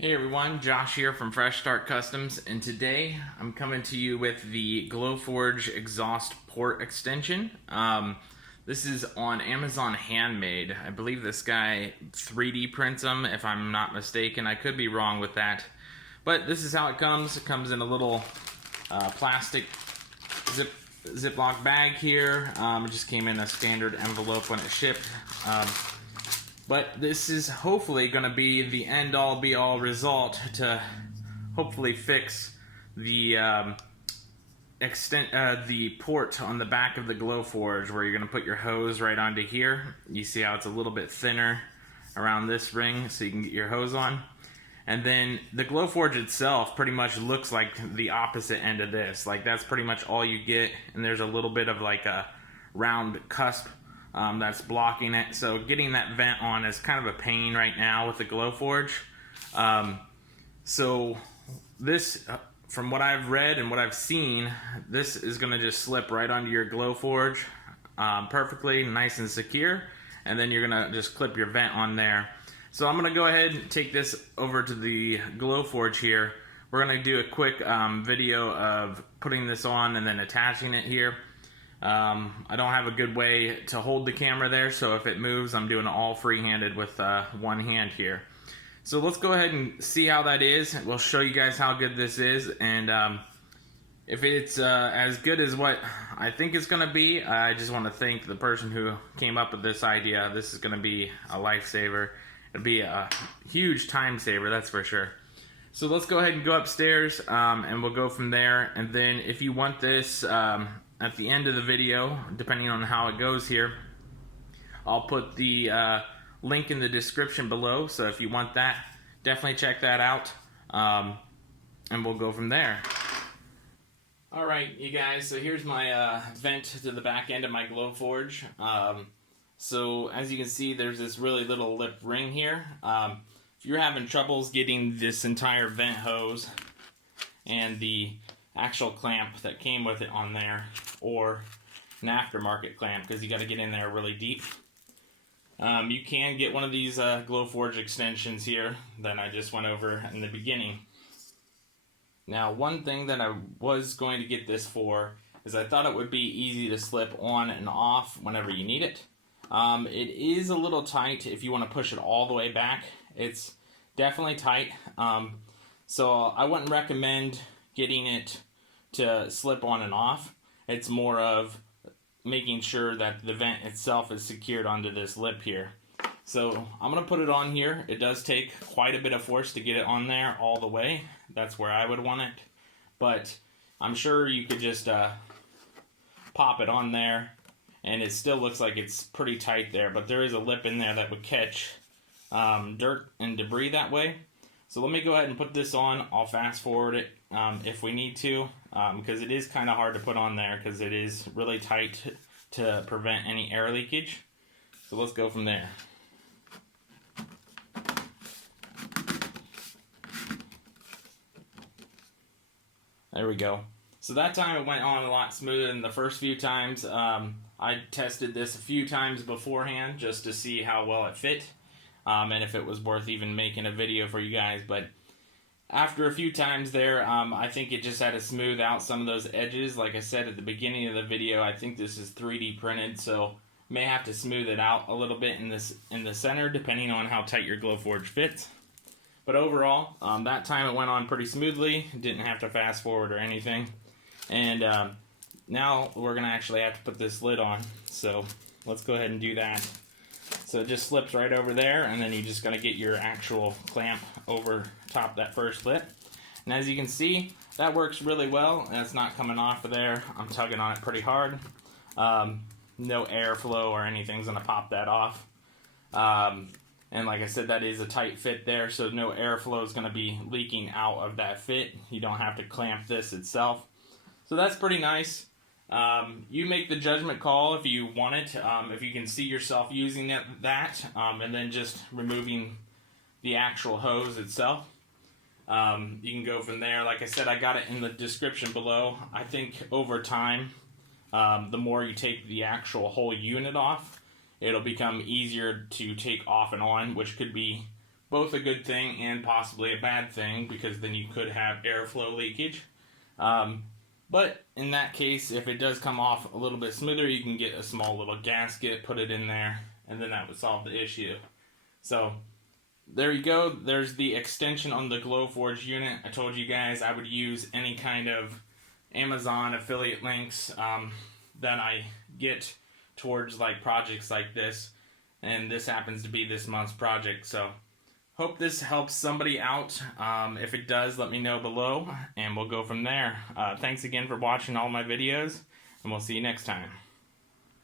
Hey everyone, Josh here from Fresh Start Customs, and today I'm coming to you with the Glowforge Exhaust port extension. This is on Amazon Handmade. I believe this guy 3D prints them, if I'm not mistaken. I could be wrong with that, but this is how it comes. It comes in a little plastic Ziploc bag here. It just came in a standard envelope when it shipped. But this is hopefully going to be the end-all be-all result to hopefully fix the the port on the back of the Glowforge, where you're going to put your hose right onto here. You see how it's a little bit thinner around this ring so you can get your hose on. And then the Glowforge itself pretty much looks like the opposite end of this. Like, that's pretty much all you get, and there's a little bit of like a round cusp that's blocking it. So getting that vent on is kind of a pain right now with the Glowforge. So this, from what I've read and what I've seen, this is going to just slip right onto your Glowforge perfectly, nice and secure, and then you're going to just clip your vent on there. So I'm going to go ahead and take this over to the Glowforge here. We're going to do a quick video of putting this on and then attaching it here. I don't have a good way to hold the camera there, so if it moves, I'm doing it all free-handed with one hand here. So let's go ahead and see how that is. We'll show you guys how good this is, and if it's as good as what I think it's going to be, I just want to thank the person who came up with this idea. This is going to be a lifesaver. It'll be a huge time saver, that's for sure. So let's go ahead and go upstairs, and we'll go from there. And then if you want this at the end of the video, depending on how it goes here, I'll put the link in the description below. So if you want that, definitely check that out, and we'll go from there. Alright, you guys, so here's my vent to the back end of my Glowforge. So as you can see, there's this really little lip ring here. If you're having troubles getting this entire vent hose and the actual clamp that came with it on there, or an aftermarket clamp, because you got to get in there really deep, you can get one of these Glowforge extensions here that I just went over in the beginning. Now, one thing that I was going to get this for is I thought it would be easy to slip on and off whenever you need it. It is a little tight if you want to push it all the way back. It's definitely tight, so I wouldn't recommend getting it to slip on and off. It's more of making sure that the vent itself is secured onto this lip here. So I'm going to put it on here. It does take quite a bit of force to get it on there all the way. That's where I would want it, but I'm sure you could just pop it on there, and it still looks like it's pretty tight there, but there is a lip in there that would catch dirt and debris that way. So let me go ahead and put this on. I'll fast forward it if we need to, because it is kind of hard to put on there because it is really tight to prevent any air leakage. So let's go from there. There we go. So that time it went on a lot smoother than the first few times. I tested this a few times beforehand just to see how well it fit, and if it was worth even making a video for you guys. But after a few times there, I think it just had to smooth out some of those edges. Like I said at the beginning of the video, I think this is 3D printed, so may have to smooth it out a little bit in the center, depending on how tight your Glowforge fits. But overall, that time it went on pretty smoothly. Didn't have to fast forward or anything. And now we're going to actually have to put this lid on. So let's go ahead and do that. So it just slips right over there, and then you just got to get your actual clamp over top that first lip. And as you can see, that works really well. That's not coming off of there. I'm tugging on it pretty hard. No airflow or anything's going to pop that off. And like I said, that is a tight fit there, so no airflow is going to be leaking out of that fit. You don't have to clamp this itself. So that's pretty nice. You make the judgment call if you want it, if you can see yourself using that, and then just removing the actual hose itself. You can go from there. Like I said, I got it in the description below. I think over time, the more you take the actual whole unit off, it'll become easier to take off and on, which could be both a good thing and possibly a bad thing, because then you could have airflow leakage. But in that case, if it does come off a little bit smoother, you can get a small little gasket, put it in there, and then that would solve the issue. So there you go. There's the extension on the Glowforge unit. I told you guys I would use any kind of Amazon affiliate links that I get towards like projects like this, and this happens to be this month's project. So hope this helps somebody out. If it does, let me know below, and we'll go from there. Thanks again for watching all my videos, and we'll see you next time.